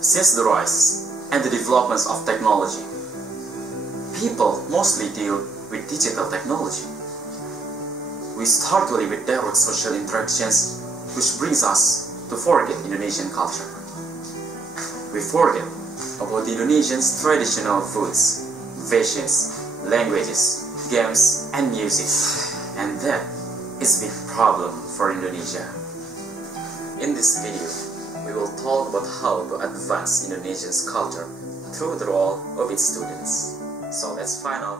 Since the rise and the developments of technology, people mostly deal with digital technology. We start to live with direct social interactions, which brings us to forget Indonesian culture. We forget about the Indonesians' traditional foods, fashions, languages, games, and music, and that is a big problem for Indonesia. In this video, we will talk about how to advance Indonesia's culture through the role of its students. So let's find out.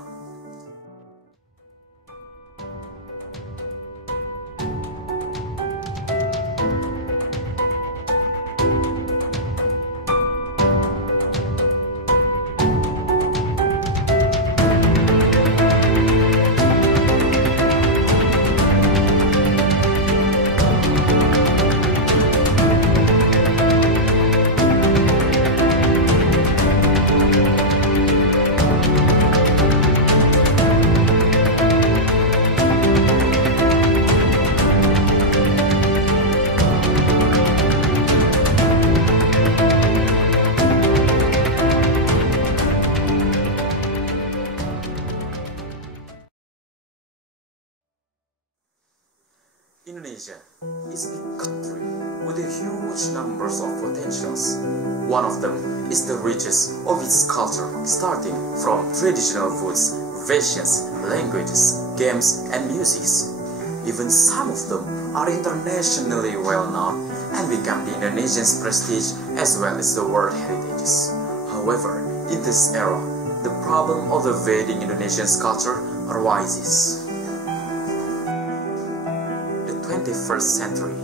Indonesia is a big country with a huge numbers of potentials. One of them is the richest of its culture, starting from traditional foods, fashions, languages, games, and musics. Even some of them are internationally well known and become the Indonesian's prestige as well as the world heritages. However, in this era, the problem of the fading Indonesian's culture arises. 21st century,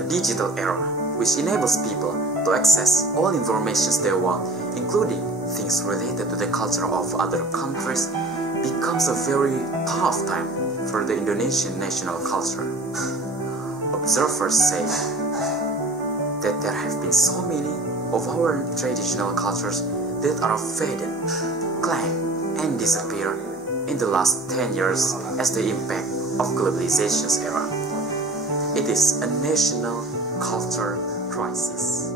a digital era which enables people to access all information they want, including things related to the culture of other countries, becomes a very tough time for the Indonesian national culture. Observers say that there have been so many of our traditional cultures that are faded, claimed, and disappeared in the last 10 years as the impact of globalization's era. It is a national culture crisis.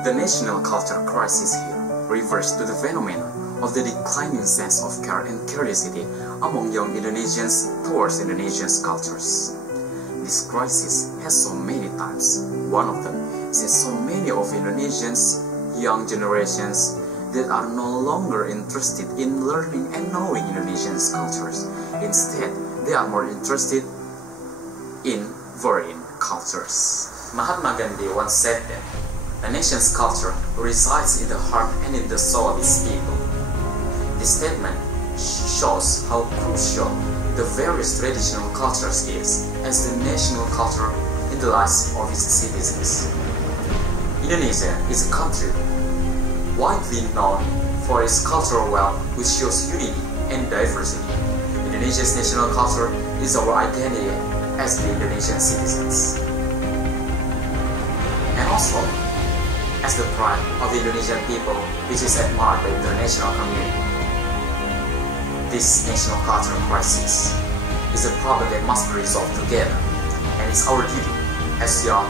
The national culture crisis here refers to the phenomenon of the declining sense of care and curiosity among young Indonesians towards Indonesia's cultures. This crisis has so many types. One of them is that so many of Indonesians young generations that are no longer interested in learning and knowing Indonesian's cultures. Instead, they are more interested in foreign cultures. Mahatma Gandhi once said that a nation's culture resides in the heart and in the soul of its people. This statement shows how crucial the various traditional cultures is as the national culture in the lives of its citizens. Indonesia is a country widely known for its cultural wealth, which shows unity and diversity. Indonesia's national culture is our identity as the Indonesian citizens, and also as the pride of the Indonesian people, which is admired by the international community. This national culture crisis is a problem that must be resolved together, and it's our duty as young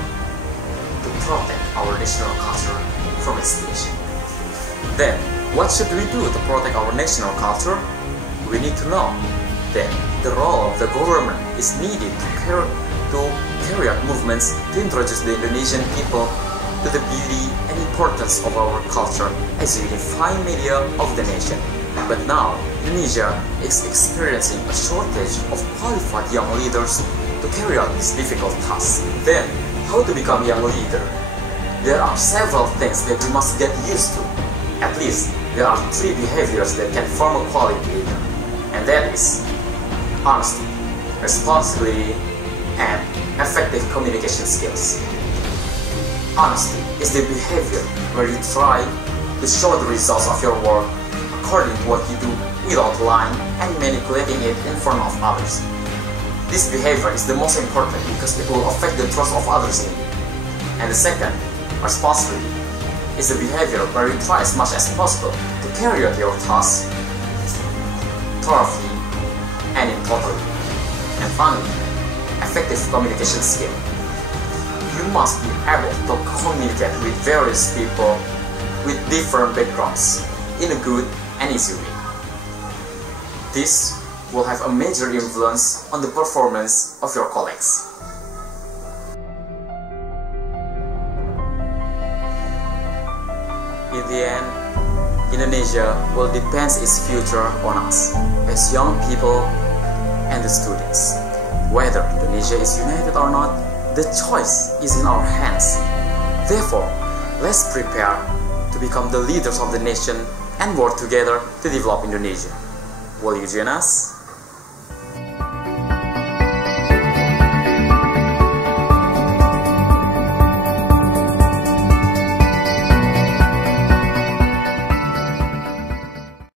to protect our national culture from extinction. Then, what should we do to protect our national culture? We need to know that the role of the government is needed to carry out movements to introduce the Indonesian people to the beauty and importance of our culture as a unified media of the nation. But now, Indonesia is experiencing a shortage of qualified young leaders to carry out this difficult task. Then, how to become a young leader? There are several things that we must get used to. At least, there are 3 behaviors that can form a quality leader. And that is honesty, responsibility, and effective communication skills. Honesty is the behavior where you try to show the results of your work according to what you do without lying and manipulating it in front of others. This behavior is the most important because it will affect the trust of others in you. And the second, responsibility, is the behavior where you try as much as possible to carry out your tasks thoroughly and in totally. And finally, effective communication skill. You must be able to communicate with various people with different backgrounds in a good and easy way. This will have a major influence on the performance of your colleagues. In the end, Indonesia will depend its future on us as young people and the students. Whether Indonesia is united or not, the choice is in our hands. Therefore, let's prepare to become the leaders of the nation and work together to develop Indonesia. Will you join us?